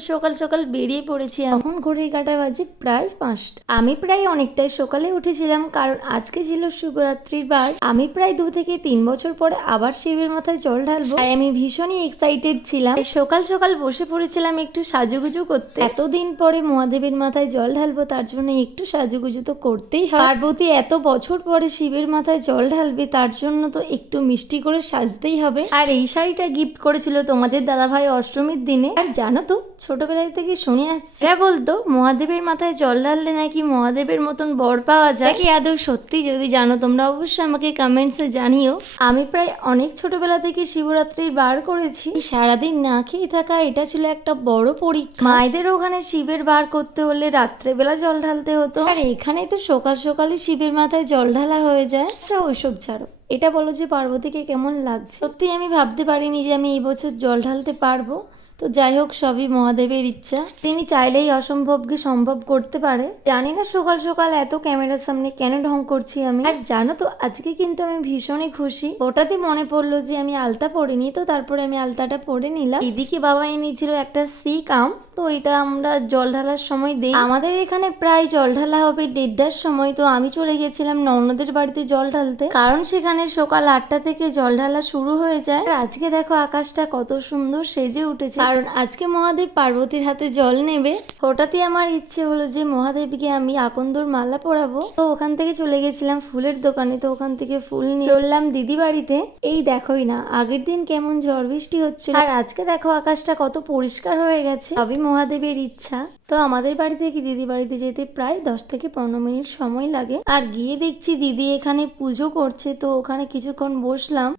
সকাল সকাল বেরিয়ে পড়েছি। এখন ঘড়ির কাটা বাজে প্রায় পাঁচটা। আমি প্রায় অনেকটাই সকালে উঠেছিলাম, কারণ আজকে ছিল শিবরাত্রির বার। আমি প্রায় দু থেকে তিন বছর পরে আবার শিবের মাথায় জল ঢালবো। তাই আমি ভীষণই এক্সাইটেড ছিলাম। সকাল সকাল বসে পড়েছিলাম একটু সাজুগুজু করতে। এতদিন পরে মহাদেবের মাথায় জল ঢালবো, তার জন্য একটু সাজুগুজু তো করতেই হয়। পার্বতী এত বছর পরে শিবের মাথায় জল ঢালবে, তার জন্য তো একটু মিষ্টি করে সাজতেই হবে। আর এই শাড়িটা গিফট করেছিল তোমাদের দাদাভাই অষ্টমীর দিনে। আর জানো তো ছোটবেলায় থেকে শুনে আসছে। এরা বলতো মহাদেবের মাথায় জল ঢাললে নাকি মহাদেবের মতন বর পাওয়া যায়? কি আদৌ সত্যি যদি জানো তোমরা অবশ্যই আমাকে কমেন্টসে জানিও। আমি প্রায় অনেক ছোটবেলা থেকে শিবরাত্রির বার করেছি। সারাদিন না খেয়ে থাকা এটা ছিল একটা বড় পরীক্ষা। মায়েদের ওখানে শিবের বার করতে হলে রাত্রেবেলা জল ঢালতে হতো। আর এখানে তো সকাল সকালই শিবের মাথায় জল ঢালা হয়ে যায়। আচ্ছা ওইসব ছাড়ো। এটা বলো যে পার্বতীকে কেমন লাগছে? সত্যি আমি ভাবতে পারিনি যে আমি এই বছর জল ঢালতে পারব। তো যাই হোক, সবই মহাদেবের ইচ্ছা। তিনি চাইলেই অসম্ভবকে সম্ভব করতে পারে। জানি না সকাল সকাল এত ক্যামেরার সামনে কেন ঢং করছি আমি। আর জানো তো, আজকে কিন্তু আমি ভীষণই খুশি। ওটাতে মনে পড়ল যে আমি আলতা পরিনি, তো তারপরে আমি আলতাটা পরে নিলাম। এদিকে বাবা এনেছিল একটা সি কাম। তো এটা আমরা জল ঢালার সময় দেই। আমাদের এখানে প্রায় জল ঢালা হবে দেড়টার সময়। তো আমি চলে গেছিলাম ননদের বাড়িতে জল ঢালতে। কারণ সেখানে সকাল আটটা থেকে জল ঢালা শুরু হয়ে যায়। আর আজকে দেখো আকাশটা কত সুন্দর সেজে উঠেছে। কারণ আজকে মহাদেব পার্বতীর হাতে জল নেবে। হঠাৎই আমার ইচ্ছে হলো যে মহাদেবকে আমি আকন্দর মালা পরাবো। তো ওখান থেকে চলে গেছিলাম ফুলের দোকানে। তো ওখান থেকে ফুল নিয়ে চললাম দিদি বাড়িতে। এই দেখোই না, আগের দিন কেমন ঝড় বৃষ্টি হচ্ছিল। আর আজকে দেখো আকাশটা কত পরিষ্কার হয়ে গেছে। সবই মহাদেবের ইচ্ছা। তো আমাদের বাড়ি থেকে দিদি বাড়িতে যেতে প্রায় দশ থেকে পনেরো মিনিট সময় লাগে। আর গিয়ে দেখছি দিদি এখানে পুজো করছে, তো ওখানে কিছুক্ষণ বসলাম।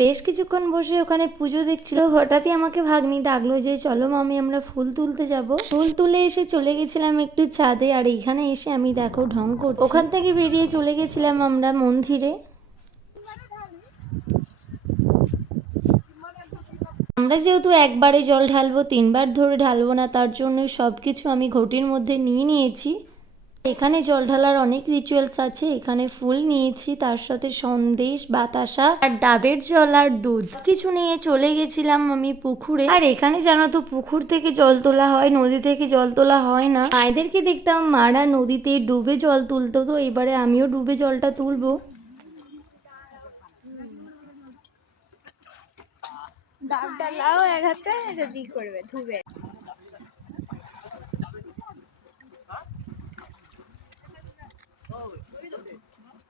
বেশ কিছুক্ষণ বসে ওখানে পুজো দেখছিল। হঠাৎই আমাকে ভাগ্নি ডাকলো যে, চলো মামি, আমরা ফুল তুলতে যাব। ফুল তুলে এসে চলে গেছিলাম একটু ছাদে, আর এখানে এসে আমি দেখো ঢং করছি। ওখান থেকে বেরিয়ে চলে গেছিলাম আমরা মন্দিরে। আমরা যেহেতু একবারে জল ঢালবো, তিনবার ধরে ঢালবো না, তার জন্য সব কিছু আমি ঘটির মধ্যে নিয়ে নিয়েছি। এখানে জল ঢালার অনেক রিচুয়ালস আছে। এখানে ফুল নিয়েছি, তার সাথে সন্দেশ, বাতাসা, আর ডাবের জল আর দুধ। কিছু নিয়ে চলে গেছিলাম আমি পুকুরে। আর এখানে জানো তো, পুকুর থেকে জল তোলা হয়, নদী থেকে জল তোলা হয় না। মায়েদেরকে দেখতাম, মারা নদীতে ডুবে জল তুলতো। তো এবারে আমিও ডুবে জলটা তুলবো। ডাবটা লাও এক হাতে এটা দি করবে, ধুবে।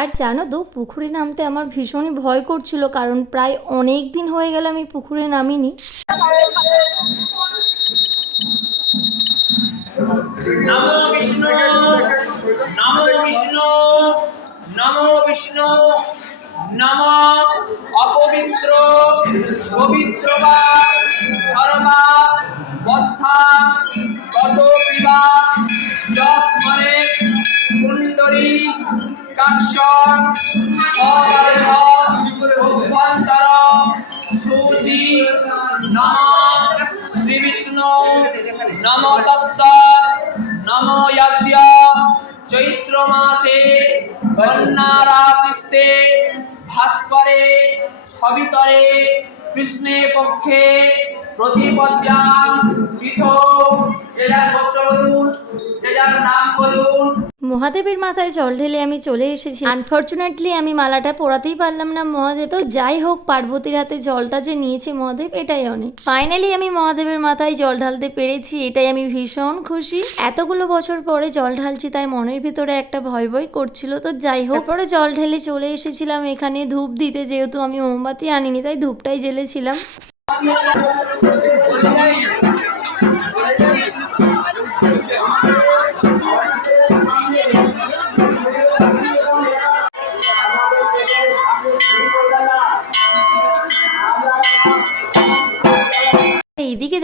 আর জানো তো, পুকুরে নামতে আমার ভীষণই ভয় করছিল, কারণ প্রায় অনেক দিন হয়ে গেল আমি পুকুরে নামিনি। নমো বিষ্ণু নমো বিষ্ণু নমো বিষ্ণু, নম অপবিত্র, পবিত্র কাক্ষ অর্ধ অভ্যন্তর সূচি নম শ্রী বিষ্ণু নম তৎসৎ নম যজ্ঞ চৈত্র মাসে কন্যা রাশিস্তে ভাস্করে, সবিতরে কৃষ্ণে পক্ষে প্রতিপদ্যাম পৃথ যে যার গোত্র বলুন, যে যার নাম বলুন মহাদেবের মাথায় জল ঢেলে আমি চলে এসেছি। আনফর্চুনেটলি আমি মালাটা পরাতেই পারলাম না মহাদেব। তো যাই হোক, পার্বতীর হাতে জলটা যে নিয়েছে মহাদেব, এটাই অনেক। ফাইনালি আমি মহাদেবের মাথায় জল ঢালতে পেরেছি, এটাই আমি ভীষণ খুশি। এতগুলো বছর পরে জল ঢালছি, তাই মনের ভিতরে একটা ভয় ভয় করছিল। তো যাই হোক পরে জল ঢেলে চলে এসেছিলাম। এখানে ধূপ দিতে যেহেতু আমি মোমবাতি আনিনি, তাই ধূপটাই জ্বেলেছিলাম।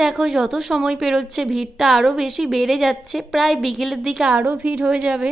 দেখো যত সময় পেরোচ্ছে, ভিড়টা আরও বেশি বেড়ে যাচ্ছে, প্রায় বিকেলের দিকে আরও ভিড় হয়ে যাবে।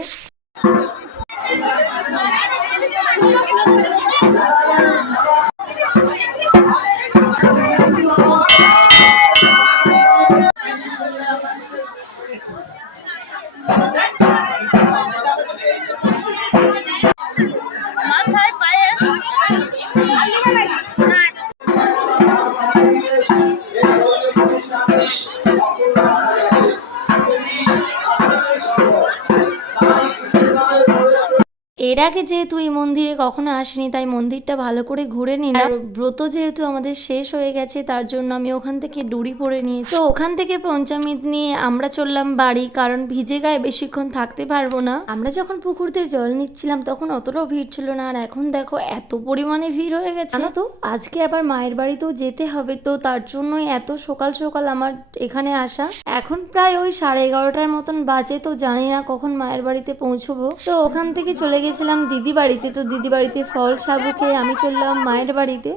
এর আগে যেহেতু এই মন্দিরে কখনো আসিনি, তাই মন্দিরটা ভালো করে ঘুরে নিলাম। ব্রত যেহেতু আমাদের শেষ হয়ে গেছে, তার জন্য আমি ওখান থেকে ডুরি পরে নিয়ে তো ওখান থেকে পঞ্চামিত নিয়ে আমরা চললাম বাড়ি, কারণ ভিজে গায়ে বেশিক্ষণ থাকতে পারব না। আমরা যখন পুকুরতে জল নিচ্ছিলাম, তখন অতটাও ভিড় ছিল না। আর এখন দেখো, এত পরিমাণে ভিড় হয়ে গেছে। জানো তো, আজকে আবার মায়ের বাড়িতেও যেতে হবে, তো তার জন্যই এত সকাল সকাল আমার এখানে আসা। এখন প্রায় ওই সাড়ে এগারোটার মতন বাজে, তো জানি না কখন মায়ের বাড়িতে পৌঁছবো। তো ওখান থেকে চলে গেছিলাম দিদি বাড়িতে। তো দিদি বাড়িতে ফল, সাবু খেয়ে আমি চললাম মায়ের বাড়িতে।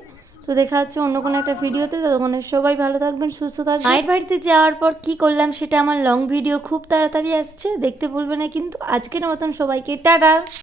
তো দেখা যাচ্ছে অন্য কোনো একটা ভিডিওতে। ততক্ষণে সবাই ভালো থাকবেন, সুস্থ থাকবেন। মায়ের বাড়িতে যাওয়ার পর কি করলাম সেটা আমার লং ভিডিও খুব তাড়াতাড়ি আসছে, দেখতে ভুলবে না। কিন্তু আজকের মতন সবাইকে টাটা।